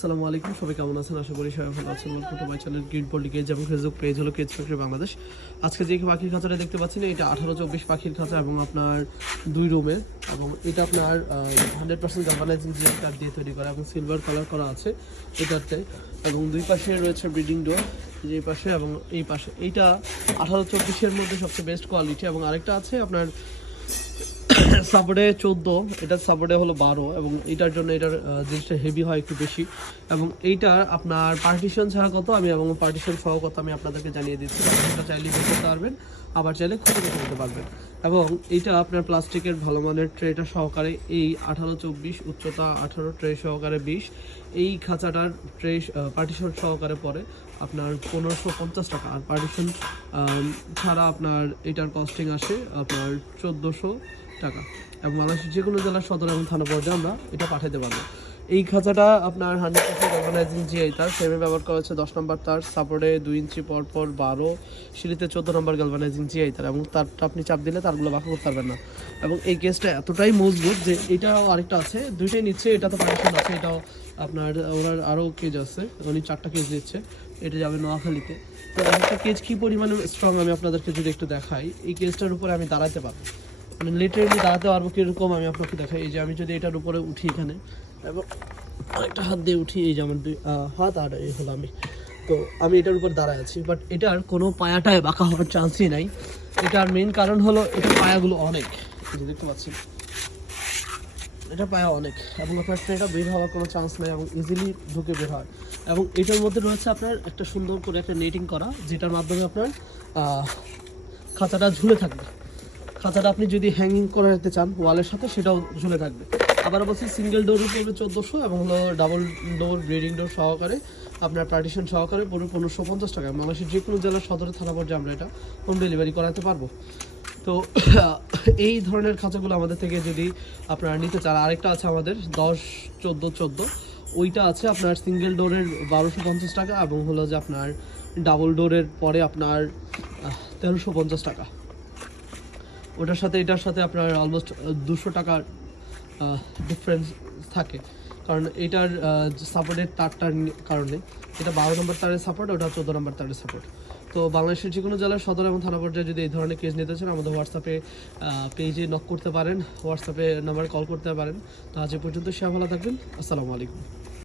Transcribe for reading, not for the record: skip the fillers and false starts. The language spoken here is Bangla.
আসসালামু আলাইকুম, সবাই কেমন আছেন? আশা করি সবাই ভালো আছেন। Welcome to my channel green poly cage এবং ফেসবুক পেজ হলো কেজ ফ্যাক্টরি বাংলাদেশ। আজকে যে পাখির খাঁচাটা দেখতে পাচ্ছেন এটা 18-24 পাখির খাঁচা এবং আপনার 2 রুমের, এবং এটা আপনার 100% গালভানাইজিং জিএল কাঠ দিয়ে তৈরি করা এবং সিলভার কালার করা আছে এটাতে, এবং দুই পাশে রয়েছে ব্রিডিং ডোর, যে পাশে এবং এই পাশে। এইটা 18-24-এর মধ্যে সবচেয়ে বেস্ট কোয়ালিটি, এবং আরেকটা আছে আপনার সাপোর্টে 14, এটার সাপোর্টে হলো 12, এবং এইটার জন্য এটার জিনিসটা হেভি হয় একটু বেশি। এবং এইটা আপনার পার্টিশন ছাড়া কত আমি এবং পার্টিশন সহ কত আমি আপনাদেরকে জানিয়ে দিচ্ছি। এটা চাইলে করতে পারবেন, আবার চাইলে খুঁজে করতে পারবেন। এবং এইটা আপনার প্লাস্টিকের ভালো মানের ট্রেটা সহকারে, এই 18-24 উচ্চতা 18 ট্রে সহকারে 20, এই খাঁচাটার ট্রে পার্টিশন সহকারে পরে আপনার 1550 টাকা, আর পার্টিশন ছাড়া আপনার এটার কস্টিং আসে আপনার 1400 টাকা। এবং বাংলাদেশের যে কোনো জেলার সদর এবং থানা পর্যায়ে আমরা এটা পাঠাতে পারবো। এই খাঁচাটা আপনার 100% গালভানাইজিং জিআই তার, ফ্রেমে ব্যবহার করা হচ্ছে 10 নম্বর তার, সাপোর্টে 2 ইঞ্চি পর পর 12, সিঁড়িতে 14 নম্বর গালভানাইজিং জিআই তার, এবং তারটা আপনি চাপ দিলে তারগুলো বাঁকা করতে পারবেন না। এবং এই কেসটা এতটাই মজবুত যে এটাও আরেকটা আছে, দুইটাই নিচ্ছে, এটা তো পার্টিশন আছে, এটাও আপনার ওনার আরও কেজ আছে, উনি 4টা কেজ দিচ্ছে, এটা যাবে নোয়াখালীতে। তো একটা কেজ কী পরিমাণে স্ট্রং আমি আপনাদেরকে যদি একটু দেখাই, এই কেজটার উপরে আমি দাঁড়াতে পারবো, মানে লিটারেলি দাঁড়াতে পারবো কীরকম আমি আপনাকে দেখাই। এই যে আমি যদি এটার উপরে উঠি এখানে এবং আরেকটা হাত দিয়ে উঠি, এই যে আমার 2 হাত আর এই হলো আমি, তো আমি এটার উপর দাঁড়ায় আছি, বাট এটার কোনো পায়াটায় বাঁকা হওয়ার চান্সই নাই। এটার মেইন কারণ হলো এটার পায়াগুলো অনেক, যে দেখতে পাচ্ছেন এটা পায়া অনেক, এবং আপনার ট্রেটা বের হওয়ার কোনো চান্স নেই এবং ইজিলি ঢুকে বের হয়। এবং এটার মধ্যে রয়েছে আপনার একটা সুন্দর করে একটা নেটিং করা, যেটার মাধ্যমে আপনার খাঁচাটা ঝুলে থাকবে। খাঁচাটা আপনি যদি হ্যাঙ্গিং করে রাখতে চান ওয়ালের সাথে, সেটাও ঝুলে থাকবে। আবার বলছি সিঙ্গেল ডোর পড়বে 1400, এবং হলো ডাবল ডোর ব্রিডিং ডোর সহকারে আপনার পার্টিশন সহকারে পড়বে 1550 টাকা। বাংলাদেশের যে কোনো জেলার সদরে থানা পর্যায়ে আমরা এটা হোম ডেলিভারি করাতে পারবো। তো এই ধরনের খাঁচাগুলো আমাদের থেকে যদি আপনারা নিতে চান, আরেকটা আছে আমাদের 10-14-14, ওইটা আছে আপনার সিঙ্গেল ডোরের 1250 টাকা, এবং হলো যে আপনার ডাবল ডোরের পরে আপনার 1350 টাকা। ওটার সাথে এটার সাথে আপনার অলমোস্ট 200 টাকার ডিফারেন্স থাকে, কারণ এটার সাপোর্টের তারটার কারণে। এটা 12 নম্বর তারের সাপোর্ট, ওটা 14 নম্বর তারের সাপোর্ট। তো বাংলাদেশের যে কোনো জেলার সদর এবং থানা পর্যায়ে যদি এই ধরনের কেস নিতে চান, আমাদের হোয়াটসঅ্যাপে পেজে নক করতে পারেন, হোয়াটসঅ্যাপে নাম্বারে কল করতে পারেন। তো আজ এ পর্যন্ত, সে ভালো থাকবেন। আসসালামু আলাইকুম।